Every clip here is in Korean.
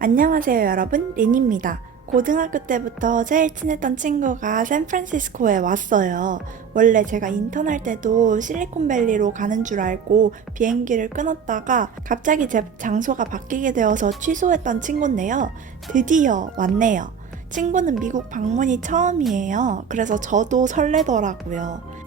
안녕하세요 여러분, 린입니다. 고등학교 때부터 제일 친했던 친구가 샌프란시스코에 왔어요. 원래 제가 인턴할 때도 실리콘밸리로 가는 줄 알고 비행기를 끊었다가 갑자기 제 장소가 바뀌게 되어서 취소했던 친구인데요. 드디어 왔네요. 친구는 미국 방문이 처음이에요. 그래서 저도 설레더라고요.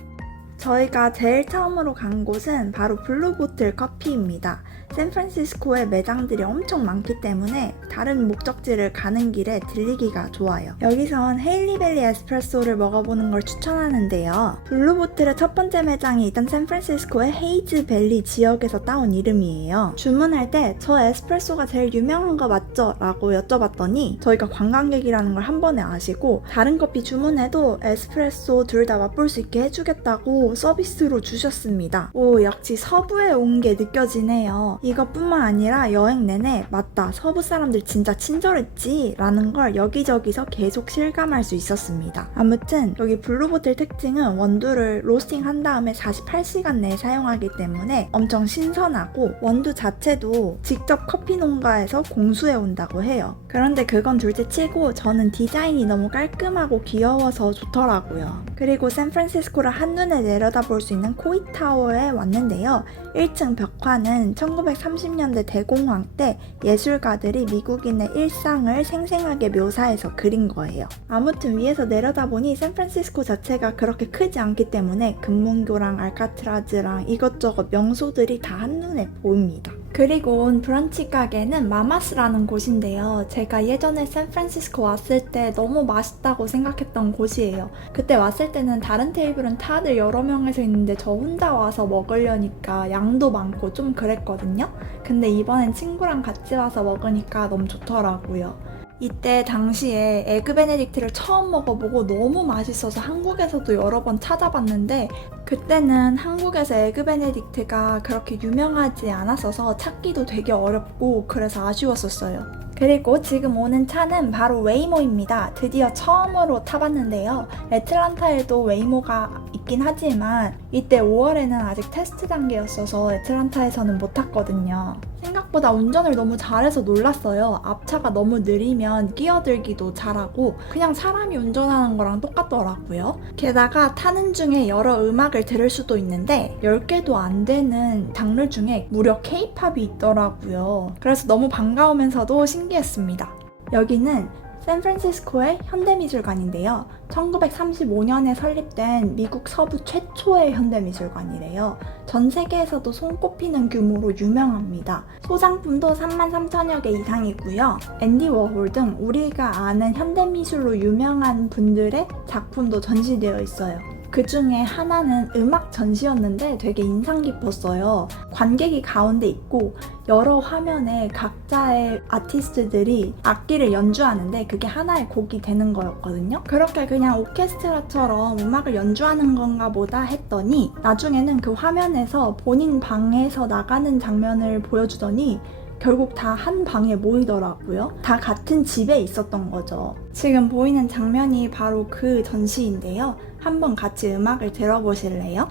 저희가 제일 처음으로 간 곳은 바로 블루보틀 커피입니다. 샌프란시스코에 매장들이 엄청 많기 때문에 다른 목적지를 가는 길에 들리기가 좋아요. 여기선 헤일리밸리 에스프레소를 먹어보는 걸 추천하는데요. 블루보틀의 첫 번째 매장이 있던 샌프란시스코의 헤이즈밸리 지역에서 따온 이름이에요. 주문할 때 저 에스프레소가 제일 유명한 거 맞죠? 라고 여쭤봤더니 저희가 관광객이라는 걸 한 번에 아시고 다른 커피 주문해도 에스프레소 둘 다 맛볼 수 있게 해주겠다고 서비스로 주셨습니다. 오, 역시 서부에 온 게 느껴지네요. 이것뿐만 아니라 여행 내내 맞다, 서부 사람들 진짜 친절했지 라는 걸 여기저기서 계속 실감할 수 있었습니다. 아무튼 여기 블루보틀 특징은 원두를 로스팅 한 다음에 48시간 내에 사용하기 때문에 엄청 신선하고 원두 자체도 직접 커피 농가에서 공수해 온다고 해요. 그런데 그건 둘째 치고 저는 디자인이 너무 깔끔하고 귀여워서 좋더라고요. 그리고 샌프란시스코를 한눈에 내려다볼 수 있는 코이타워에 왔는데요. 1층 벽화는 1930년대 대공황 때 예술가들이 미국인의 일상을 생생하게 묘사해서 그린 거예요. 아무튼 위에서 내려다보니 샌프란시스코 자체가 그렇게 크지 않기 때문에 금문교랑 알카트라즈랑 이것저것 명소들이 다 한눈에 보입니다. 그리고 온 브런치 가게는 마마스라는 곳인데요. 제가 예전에 샌프란시스코 왔을 때 너무 맛있다고 생각했던 곳이에요. 그때 왔을 때는 다른 테이블은 다들 여러 명이서 있는데 저 혼자 와서 먹으려니까 양도 많고 좀 그랬거든요. 근데 이번엔 친구랑 같이 와서 먹으니까 너무 좋더라고요. 이때 당시에 에그 베네딕트를 처음 먹어보고 너무 맛있어서 한국에서도 여러 번 찾아봤는데 그때는 한국에서 에그 베네딕트가 그렇게 유명하지 않았어서 찾기도 되게 어렵고 그래서 아쉬웠었어요. 그리고 지금 오는 차는 바로 웨이모입니다. 드디어 처음으로 타봤는데요. 애틀란타에도 웨이모가 있긴 하지만 이때 5월에는 아직 테스트 단계였어서 애틀란타에서는 못 탔거든요. 생각보다 운전을 너무 잘해서 놀랐어요. 앞차가 너무 느리면 끼어들기도 잘하고 그냥 사람이 운전하는 거랑 똑같더라고요. 게다가 타는 중에 여러 음악을 들을 수도 있는데 10개도 안 되는 장르 중에 무려 K-팝이 있더라고요. 그래서 너무 반가우면서도 신기했습니다. 여기는 샌프란시스코의 현대미술관인데요. 1935년에 설립된 미국 서부 최초의 현대미술관이래요. 전 세계에서도 손꼽히는 규모로 유명합니다. 소장품도 33,000여 개 이상이고요. 앤디 워홀 등 우리가 아는 현대미술로 유명한 분들의 작품도 전시되어 있어요. 그 중에 하나는 음악 전시였는데 되게 인상 깊었어요. 관객이 가운데 있고 여러 화면에 각자의 아티스트들이 악기를 연주하는데 그게 하나의 곡이 되는 거였거든요. 그렇게 그냥 오케스트라처럼 음악을 연주하는 건가 보다 했더니 나중에는 그 화면에서 본인 방에서 나가는 장면을 보여주더니 결국 다 한 방에 모이더라고요. 다 같은 집에 있었던 거죠. 지금 보이는 장면이 바로 그 전시인데요. 한번 같이 음악을 들어보실래요?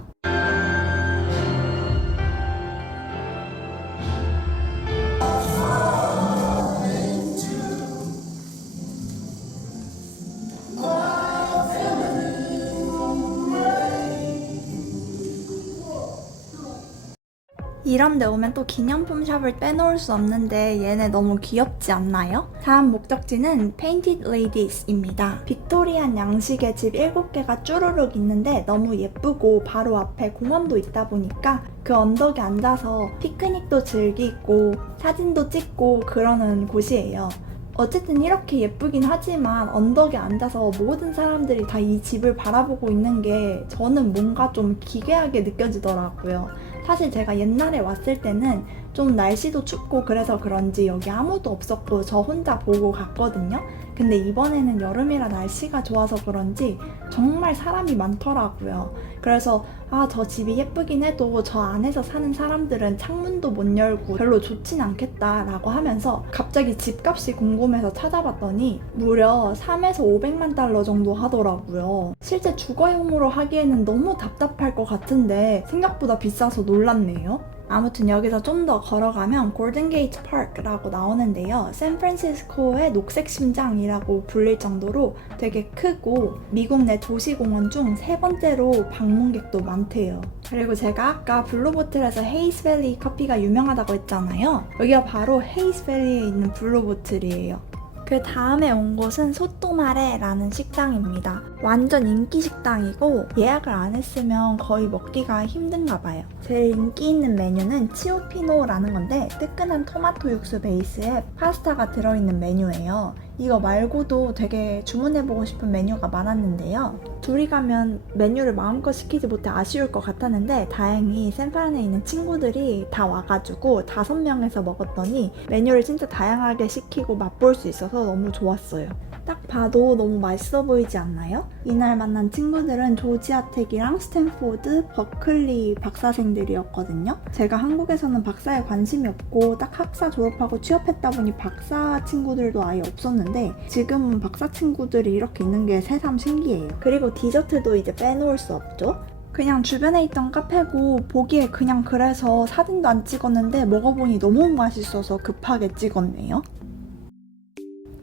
이런 데 오면 또 기념품 샵을 빼놓을 수 없는데 얘네 너무 귀엽지 않나요? 다음 목적지는 Painted Ladies입니다. 빅토리안 양식의 집 7개가 쭈루룩 있는데 너무 예쁘고 바로 앞에 공원도 있다 보니까 그 언덕에 앉아서 피크닉도 즐기고 사진도 찍고 그러는 곳이에요. 어쨌든 이렇게 예쁘긴 하지만 언덕에 앉아서 모든 사람들이 다 이 집을 바라보고 있는 게 저는 뭔가 좀 기괴하게 느껴지더라고요. 사실 제가 옛날에 왔을 때는 좀 날씨도 춥고 그래서 그런지 여기 아무도 없었고 저 혼자 보고 갔거든요. 근데 이번에는 여름이라 날씨가 좋아서 그런지 정말 사람이 많더라고요. 그래서 저 집이 예쁘긴 해도 저 안에서 사는 사람들은 창문도 못 열고 별로 좋진 않겠다라고 하면서 갑자기 집값이 궁금해서 찾아봤더니 무려 3에서 500만 달러 정도 하더라고요. 실제 주거용으로 하기에는 너무 답답할 것 같은데 생각보다 비싸서 놀랐네요. 아무튼 여기서 좀 더 걸어가면 골든게이트 파크라고 나오는데요. 샌프란시스코의 녹색 심장이라고 불릴 정도로 되게 크고 미국 내 도시공원 중 세 번째로 방문객도 많대요. 그리고 제가 아까 블루보틀에서 헤이스밸리 커피가 유명하다고 했잖아요. 여기가 바로 헤이스밸리에 있는 블루보틀이에요. 그 다음에 온 곳은 소또마레라는 식당입니다. 완전 인기 식당이고 예약을 안 했으면 거의 먹기가 힘든가 봐요. 제일 인기 있는 메뉴는 치오피노라는 건데 뜨끈한 토마토 육수 베이스에 파스타가 들어있는 메뉴예요. 이거 말고도 되게 주문해보고 싶은 메뉴가 많았는데요. 둘이 가면 메뉴를 마음껏 시키지 못해 아쉬울 것 같았는데 다행히 샌프란에 있는 친구들이 다 와가지고 5명에서 먹었더니 메뉴를 진짜 다양하게 시키고 맛볼 수 있어서 너무 좋았어요. 딱 봐도 너무 맛있어 보이지 않나요? 이날 만난 친구들은 조지아 텍이랑 스탠포드, 버클리 박사생들이었거든요. 제가 한국에서는 박사에 관심이 없고 딱 학사 졸업하고 취업했다 보니 박사 친구들도 아예 없었는데 지금은 박사 친구들이 이렇게 있는 게 새삼 신기해요. 그리고 디저트도 이제 빼놓을 수 없죠. 그냥 주변에 있던 카페고 보기에 그냥 그래서 사진도 안 찍었는데 먹어보니 너무 맛있어서 급하게 찍었네요.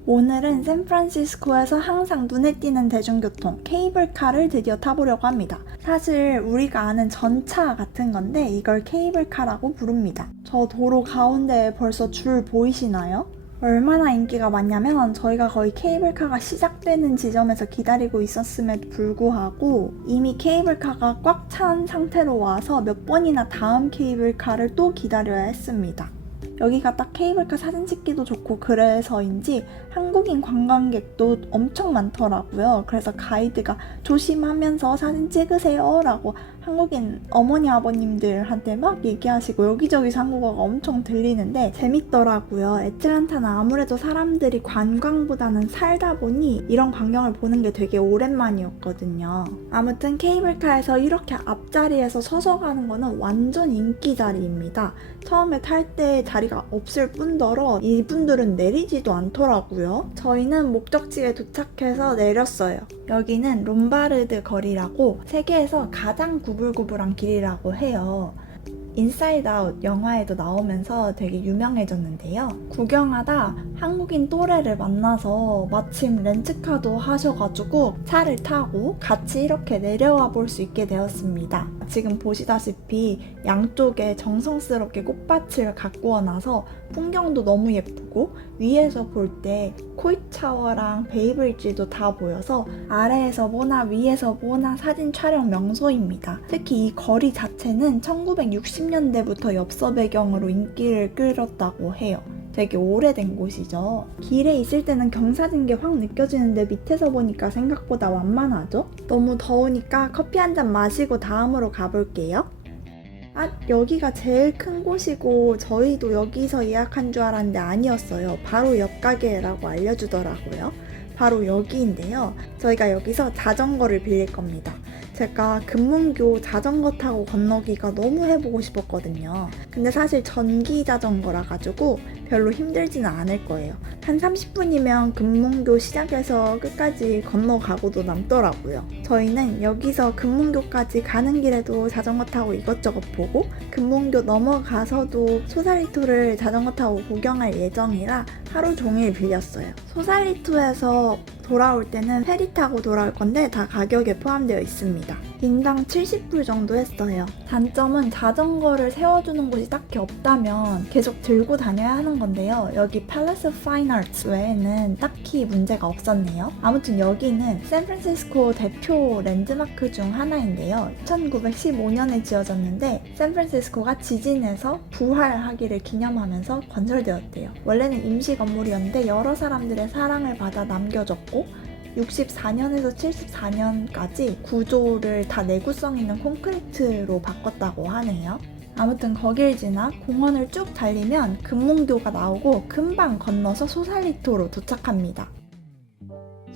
오늘은 샌프란시스코에서 항상 눈에 띄는 대중교통, 케이블카를 드디어 타보려고 합니다. 사실 우리가 아는 전차 같은 건데 이걸 케이블카라고 부릅니다. 저 도로 가운데에 벌써 줄 보이시나요? 얼마나 인기가 많냐면 저희가 거의 케이블카가 시작되는 지점에서 기다리고 있었음에도 불구하고 이미 케이블카가 꽉 찬 상태로 와서 몇 번이나 다음 케이블카를 또 기다려야 했습니다. 여기가 딱 케이블카 사진 찍기도 좋고 그래서인지 한국인 관광객도 엄청 많더라고요. 그래서 가이드가 조심하면서 사진 찍으세요 라고 한국인 어머니 아버님들한테 막 얘기하시고 여기저기서 한국어가 엄청 들리는데 재밌더라고요. 애틀랜타는 아무래도 사람들이 관광보다는 살다 보니 이런 광경을 보는 게 되게 오랜만이었거든요. 아무튼 케이블카에서 이렇게 앞자리에서 서서 가는 거는 완전 인기 자리입니다. 처음에 탈 때 자리가 없을 뿐더러 이분들은 내리지도 않더라고요. 저희는 목적지에 도착해서 내렸어요. 여기는 롬바르드 거리라고 세계에서 가장 구불구불한 길이라고 해요. 인사이드 아웃 영화에도 나오면서 되게 유명해졌는데요. 구경하다 한국인 또래를 만나서 마침 렌트카도 하셔가지고 차를 타고 같이 이렇게 내려와 볼 수 있게 되었습니다. 지금 보시다시피 양쪽에 정성스럽게 꽃밭을 가꾸어 놔서 풍경도 너무 예쁘고 위에서 볼 때 코이트 샤워랑 베이브리지도 다 보여서 아래에서 보나 위에서 보나 사진 촬영 명소입니다. 특히 이 거리 자체는 1960년대부터 엽서 배경으로 인기를 끌었다고 해요. 되게 오래된 곳이죠. 길에 있을 때는 경사진 게 확 느껴지는데 밑에서 보니까 생각보다 완만하죠? 너무 더우니까 커피 한 잔 마시고 다음으로 가볼게요. 아, 여기가 제일 큰 곳이고 저희도 여기서 예약한 줄 알았는데 아니었어요. 바로 옆 가게라고 알려주더라고요. 바로 여기인데요. 저희가 여기서 자전거를 빌릴 겁니다. 제가 금문교 자전거 타고 건너기가 너무 해보고 싶었거든요. 근데 사실 전기 자전거라 가지고 별로 힘들지는 않을 거예요. 한 30분이면 금문교 시작해서 끝까지 건너가고도 남더라고요. 저희는 여기서 금문교까지 가는 길에도 자전거 타고 이것저것 보고 금문교 넘어가서도 소살리토를 자전거 타고 구경할 예정이라 하루 종일 빌렸어요. 소살리토에서 돌아올 때는 페리 타고 돌아올 건데 다 가격에 포함되어 있습니다. 인당 70불 정도 했어요. 단점은 자전거를 세워주는 곳이 딱히 없다면 계속 들고 다녀야 하는 건데요. 여기 Palace of Fine Arts 외에는 딱히 문제가 없었네요. 아무튼 여기는 샌프란시스코 대표 랜드마크 중 하나인데요. 1915년에 지어졌는데 샌프란시스코가 지진에서 부활하기를 기념하면서 건설되었대요. 원래는 임시 건물이었는데 여러 사람들의 사랑을 받아 남겨졌고 64년에서 74년까지 구조를 다 내구성 있는 콘크리트로 바꿨다고 하네요. 아무튼 거길 지나 공원을 쭉 달리면 금문교가 나오고 금방 건너서 소살리토로 도착합니다.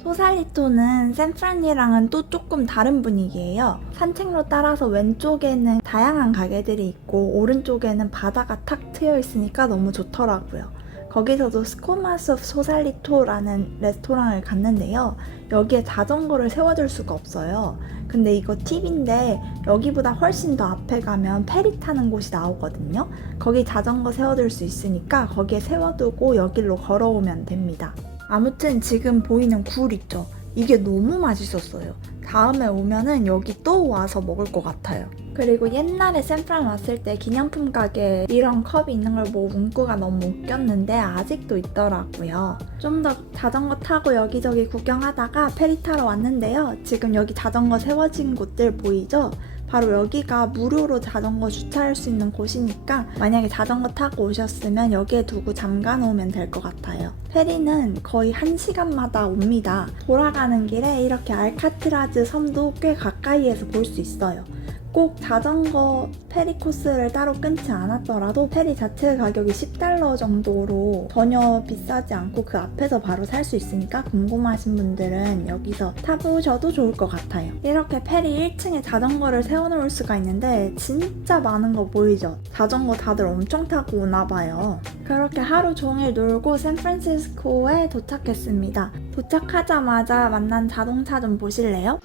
소살리토는 샌프란이랑은 또 조금 다른 분위기예요. 산책로 따라서 왼쪽에는 다양한 가게들이 있고 오른쪽에는 바다가 탁 트여 있으니까 너무 좋더라고요. 거기서도 스코마스 오브 소살리토라는 레스토랑을 갔는데요. 여기에 자전거를 세워둘 수가 없어요. 근데 이거 팁인데 여기보다 훨씬 더 앞에 가면 페리 타는 곳이 나오거든요. 거기 자전거 세워둘 수 있으니까 거기에 세워두고 여기로 걸어오면 됩니다. 아무튼 지금 보이는 굴 있죠? 이게 너무 맛있었어요. 다음에 오면은 여기 또 와서 먹을 것 같아요. 그리고 옛날에 샌프란 왔을 때 기념품 가게에 이런 컵이 있는 걸 보고 문구가 너무 웃겼는데 아직도 있더라고요. 좀 더 자전거 타고 여기저기 구경하다가 페리 타러 왔는데요. 지금 여기 자전거 세워진 곳들 보이죠? 바로 여기가 무료로 자전거 주차할 수 있는 곳이니까 만약에 자전거 타고 오셨으면 여기에 두고 잠가 놓으면 될 것 같아요. 페리는 거의 1시간마다 옵니다. 돌아가는 길에 이렇게 알카트라즈 섬도 꽤 가까이에서 볼 수 있어요. 꼭 자전거 페리 코스를 따로 끊지 않았더라도 페리 자체 가격이 $10 정도로 전혀 비싸지 않고 그 앞에서 바로 살 수 있으니까 궁금하신 분들은 여기서 타보셔도 좋을 것 같아요. 이렇게 페리 1층에 자전거를 세워놓을 수가 있는데 진짜 많은 거 보이죠? 자전거 다들 엄청 타고 오나 봐요. 그렇게 하루 종일 놀고 샌프란시스코에 도착했습니다. 도착하자마자 만난 자동차 좀 보실래요?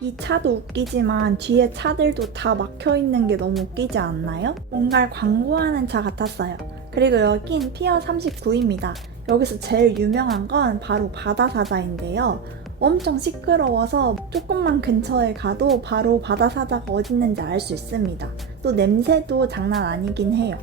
이 차도 웃기지만 뒤에 차들도 다 막혀있는 게 너무 웃기지 않나요? 뭔가를 광고하는 차 같았어요. 그리고 여긴 피어 39입니다. 여기서 제일 유명한 건 바로 바다사자인데요. 엄청 시끄러워서 조금만 근처에 가도 바로 바다사자가 어디 있는지 알 수 있습니다. 또 냄새도 장난 아니긴 해요.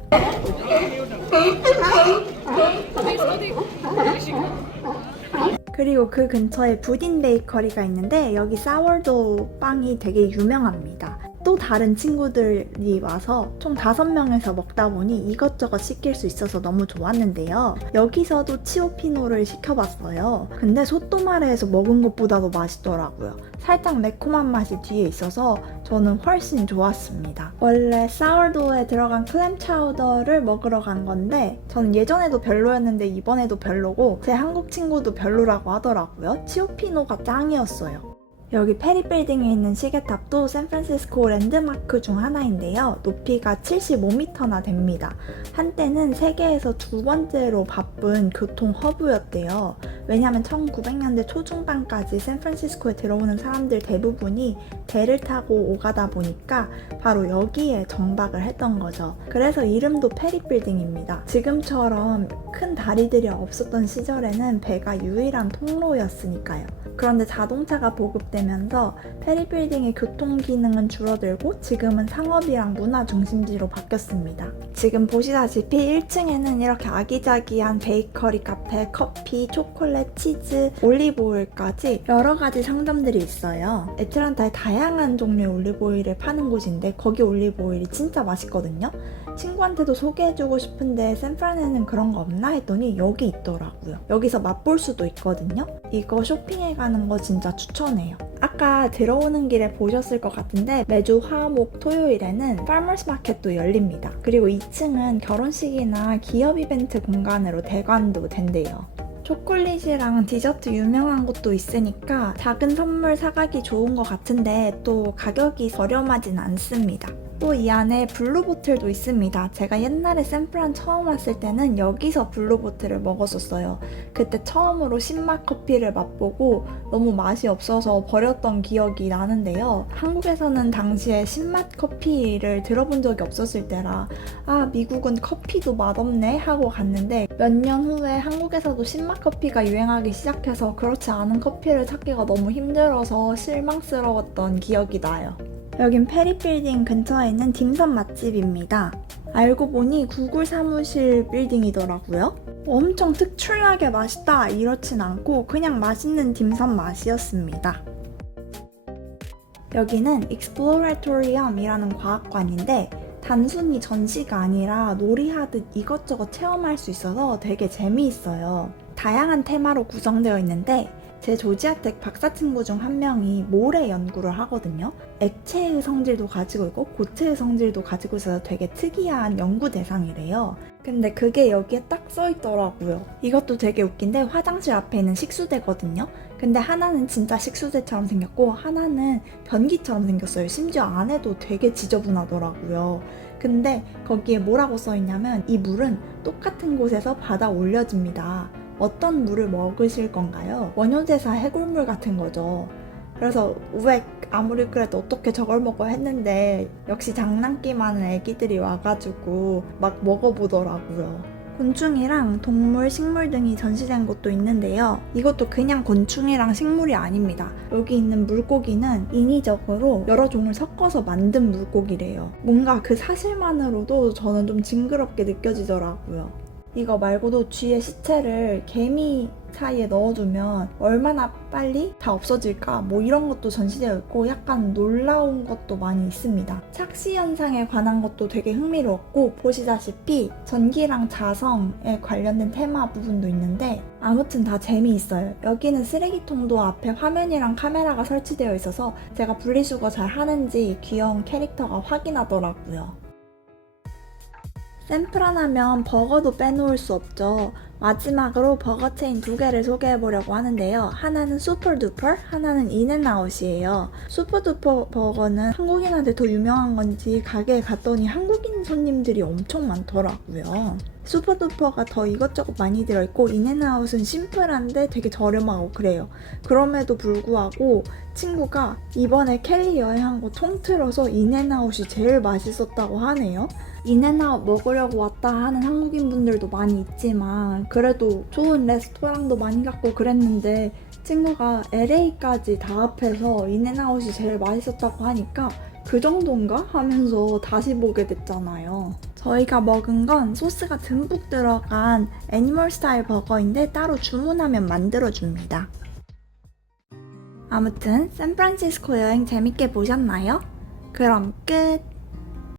그리고 그 근처에 부딘 베이커리가 있는데 여기 사워도우 빵이 되게 유명합니다. 또 다른 친구들이 와서 총 5명에서 먹다 보니 이것저것 시킬 수 있어서 너무 좋았는데요. 여기서도 치오피노를 시켜봤어요. 근데 소또마레에서 먹은 것보다도 맛있더라고요. 살짝 매콤한 맛이 뒤에 있어서 저는 훨씬 좋았습니다. 원래 사워도우에 들어간 클램 차우더를 먹으러 간 건데 저는 예전에도 별로였는데 이번에도 별로고 제 한국 친구도 별로라고 하더라고요. 치오피노가 짱이었어요. 여기 페리 빌딩에 있는 시계탑도 샌프란시스코 랜드마크 중 하나인데요. 높이가 75m나 됩니다. 한때는 세계에서 2번째로 바쁜 교통 허브였대요. 왜냐면 1900년대 초중반까지 샌프란시스코에 들어오는 사람들 대부분이 배를 타고 오가다 보니까 바로 여기에 정박을 했던 거죠. 그래서 이름도 페리 빌딩입니다. 지금처럼 큰 다리들이 없었던 시절에는 배가 유일한 통로였으니까요. 그런데 자동차가 보급되면서 페리 빌딩의 교통 기능은 줄어들고 지금은 상업이랑 문화 중심지로 바뀌었습니다. 지금 보시다시피 1층에는 이렇게 아기자기한 베이커리 카페, 커피, 초콜릿, 치즈, 올리브오일까지 여러 가지 상점들이 있어요. 애틀란타에 다양한 종류의 올리브오일을 파는 곳인데 거기 올리브오일이 진짜 맛있거든요. 친구한테도 소개해주고 싶은데 샌프란에는 그런 거 없나 했더니 여기 있더라고요. 여기서 맛볼 수도 있거든요. 이거 쇼핑해 가는 거 진짜 추천해요. 아까 들어오는 길에 보셨을 것 같은데 매주 화, 목, 토요일에는 파머스 마켓도 열립니다. 그리고 2층은 결혼식이나 기업 이벤트 공간으로 대관도 된대요. 초콜릿이랑 디저트 유명한 곳도 있으니까 작은 선물 사가기 좋은 것 같은데 또 가격이 저렴하진 않습니다. 또 이 안에 블루보틀도 있습니다. 제가 옛날에 샌프란 처음 왔을 때는 여기서 블루보틀을 먹었었어요. 그때 처음으로 신맛 커피를 맛보고 너무 맛이 없어서 버렸던 기억이 나는데요. 한국에서는 당시에 신맛 커피를 들어본 적이 없었을 때라 미국은 커피도 맛없네 하고 갔는데 몇 년 후에 한국에서도 신맛 커피가 유행하기 시작해서 그렇지 않은 커피를 찾기가 너무 힘들어서 실망스러웠던 기억이 나요. 여긴 페리 빌딩 근처에 있는 딤섬 맛집입니다. 알고 보니 구글 사무실 빌딩이더라고요. 엄청 특출나게 맛있다 이렇진 않고 그냥 맛있는 딤섬 맛이었습니다. 여기는 익스플로레토리엄이라는 과학관인데 단순히 전시가 아니라 놀이하듯 이것저것 체험할 수 있어서 되게 재미있어요. 다양한 테마로 구성되어 있는데 제 조지아텍 박사 친구 중 한 명이 모래 연구를 하거든요. 액체의 성질도 가지고 있고 고체의 성질도 가지고 있어서 되게 특이한 연구 대상이래요. 근데 그게 여기에 딱 써있더라고요. 이것도 되게 웃긴데 화장실 앞에 있는 식수대거든요. 근데 하나는 진짜 식수대처럼 생겼고 하나는 변기처럼 생겼어요. 심지어 안에도 되게 지저분하더라고요. 근데 거기에 뭐라고 써있냐면 이 물은 똑같은 곳에서 받아 올려집니다. 어떤 물을 먹으실 건가요? 원효대사 해골물 같은 거죠. 그래서 왜 아무리 그래도 어떻게 저걸 먹어 했는데 역시 장난기 많은 애기들이 와가지고 막 먹어보더라고요. 곤충이랑 동물, 식물 등이 전시된 곳도 있는데요. 이것도 그냥 곤충이랑 식물이 아닙니다. 여기 있는 물고기는 인위적으로 여러 종을 섞어서 만든 물고기래요. 뭔가 그 사실만으로도 저는 좀 징그럽게 느껴지더라고요. 이거 말고도 쥐의 시체를 개미 사이에 넣어두면 얼마나 빨리 다 없어질까? 뭐 이런 것도 전시되어 있고 약간 놀라운 것도 많이 있습니다. 착시 현상에 관한 것도 되게 흥미로웠고 보시다시피 전기랑 자성에 관련된 테마 부분도 있는데 아무튼 다 재미있어요. 여기는 쓰레기통도 앞에 화면이랑 카메라가 설치되어 있어서 제가 분리수거 잘 하는지 귀여운 캐릭터가 확인하더라고요. 샌프란 하면 버거도 빼놓을 수 없죠. 마지막으로 버거 체인 두 개를 소개해보려고 하는데요. 하나는 슈퍼두퍼, 하나는 인앤아웃이에요. 슈퍼두퍼 버거는 한국인한테 더 유명한 건지 가게에 갔더니 한국인 손님들이 엄청 많더라고요. 슈퍼두퍼가 더 이것저것 많이 들어있고 인앤아웃은 심플한데 되게 저렴하고 그래요. 그럼에도 불구하고 친구가 이번에 켈리 여행한 거 통틀어서 인앤아웃이 제일 맛있었다고 하네요. 인앤아웃 먹으려고 왔다 하는 한국인 분들도 많이 있지만 그래도 좋은 레스토랑도 많이 갔고 그랬는데 친구가 LA까지 다 합해서 인앤아웃이 제일 맛있었다고 하니까 그 정도인가? 하면서 다시 보게 됐잖아요. 저희가 먹은 건 소스가 듬뿍 들어간 애니멀 스타일 버거인데 따로 주문하면 만들어줍니다. 아무튼 샌프란시스코 여행 재밌게 보셨나요? 그럼 끝!